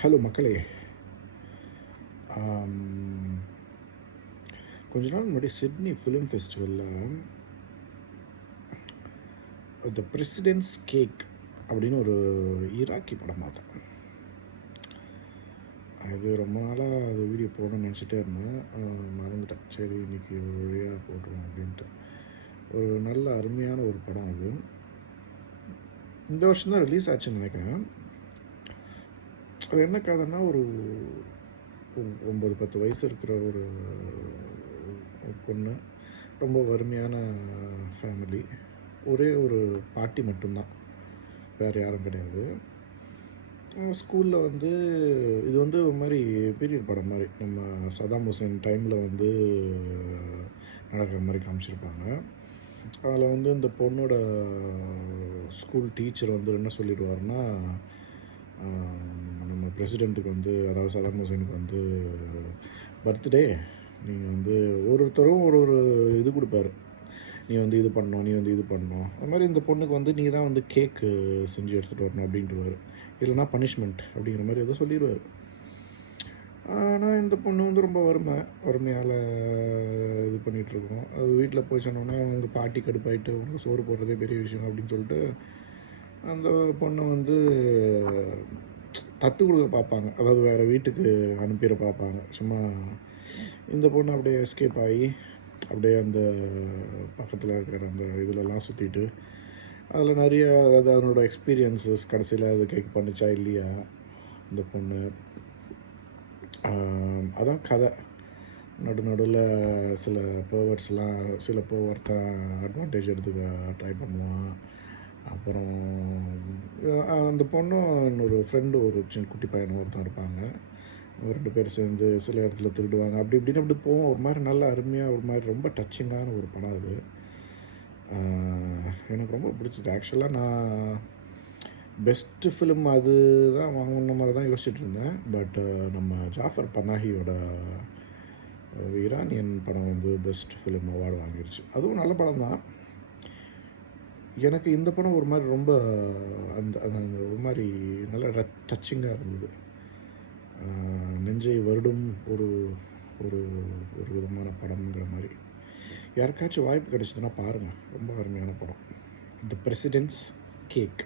Hello மக்களே. ஆம், கொஞ்ச நாள் முன்னாடி சிட்னி ஃபிலிம் ஃபெஸ்டிவலில் த பிரசிடென்ட்ஸ் கேக் அப்படின்னு ஒரு ஈராக்கி படம் பார்த்தேன். அது ரொம்ப நாளாக அது வீடியோ போடணும்னு நினச்சிட்டே இருந்தேன். மறந்துட்டேன். சரி இன்றைக்கி ஒரு வழியாக போட்டுருவோம் அப்படின்ட்டு. ஒரு நல்ல அருமையான ஒரு படம் அது. இந்த வருஷம் தான் ரிலீஸ் ஆச்சுன்னு நினைக்கிறேன். அது என்ன கதைன்னா, ஒரு 9-10 வயசு இருக்கிற ஒரு பொண்ணு, ரொம்ப வறுமையான ஃபேமிலி. ஒரே ஒரு பாட்டி மட்டும்தான், வேறு யாரும் கிடையாது. ஸ்கூலில் வந்து இது வந்து ஒரு மாதிரி பீரியட் படம் மாதிரி, நம்ம சதாம் ஹுசேன் டைமில் வந்து நடக்கிற மாதிரி காமிச்சிருப்பாங்க. அதில் வந்து இந்த பொண்ணோட ஸ்கூல் டீச்சர் வந்து என்ன சொல்லிடுவார்னா, நம்ம பிரசிடெண்ட்டுக்கு வந்து, அதாவது சதாம் ஹுசேனுக்கு வந்து பர்த்டே, நீங்கள் வந்து ஒருத்தரும் ஒரு ஒரு இது கொடுப்பாரு. நீ வந்து இது பண்ணணும், நீ வந்து இது பண்ணணும். அது மாதிரி இந்த பொண்ணுக்கு வந்து நீ தான் வந்து கேக்கு செஞ்சு எடுத்துகிட்டு வரணும் அப்படின்ட்டுருவார். இல்லைனா பனிஷ்மெண்ட் அப்படிங்கிற மாதிரி ஏதோ சொல்லிடுவார். ஆனால் இந்த பொண்ணு வந்து ரொம்ப வறுமையால் இது பண்ணிகிட்ருக்கோம். அது வீட்டில் போய் சொன்னோன்னா அவங்க பாட்டி கடுப்பாயிட்டு அவங்க சோறு போடுறதே பெரிய விஷயம் அப்படின்னு சொல்லிட்டு அந்த பொண்ணை வந்து தத்து கொடுக்க பார்ப்பாங்க. அதாவது வேறு வீட்டுக்கு அனுப்பிட பார்ப்பாங்க. சும்மா இந்த பொண்ணு அப்படியே எஸ்கேப் ஆகி அப்படியே அந்த பக்கத்தில் இருக்கிற அந்த இதிலலாம் சுற்றிட்டு அதில் நிறைய, அதாவது அதனோட எக்ஸ்பீரியன்ஸஸ் கடைசியில் அது கேக் பண்ணிச்சா இல்லையா இந்த பொண்ணு, அதான் கதை. நடுவில் சில பர்வர்ட்ஸ்லாம், சில பர்வர்ட்டை அட்வான்டேஜ் எடுத்துக்க ட்ரை பண்ணுவான். அப்புறம் அந்த பொண்ணும் இன்னொரு ஃப்ரெண்டு, ஒரு சின்ன குட்டி பையன் ஒருத்தன் இருப்பாங்க. 2 பேர் சேர்ந்து சில இடத்துல திருடுவாங்க. அப்படி இப்படின்னு அப்படி போவோம். ஒரு மாதிரி நல்ல அருமையாக, ஒரு மாதிரி ரொம்ப டச்சிங்கான ஒரு படம் அது. எனக்கு ரொம்ப பிடிச்சது. ஆக்சுவலாக நான் பெஸ்ட்டு ஃபிலிம் அது தான் வாங்கின மாதிரி தான் யோசிச்சுட்டு இருந்தேன். பட் நம்ம ஜாஃபர் பனாஹியோட ஈரானியன் படம் வந்து பெஸ்ட் ஃபிலிம் அவார்டு வாங்கிருச்சு. அதுவும் நல்ல படம் தான். எனக்கு இந்த படம் ஒரு மாதிரி ரொம்ப அந்த அந்த ஒரு மாதிரி நல்ல டச்சிங்காக இருந்தது. நெஞ்சை வருடும் ஒரு ஒரு ஒரு விதமான படம்ங்கிற மாதிரி. யாருக்காச்சும் வாய்ப்பு கிடைச்சதுன்னா பாருங்கள். ரொம்ப அருமையான படம், த பிரசிடென்ட்ஸ் கேக்.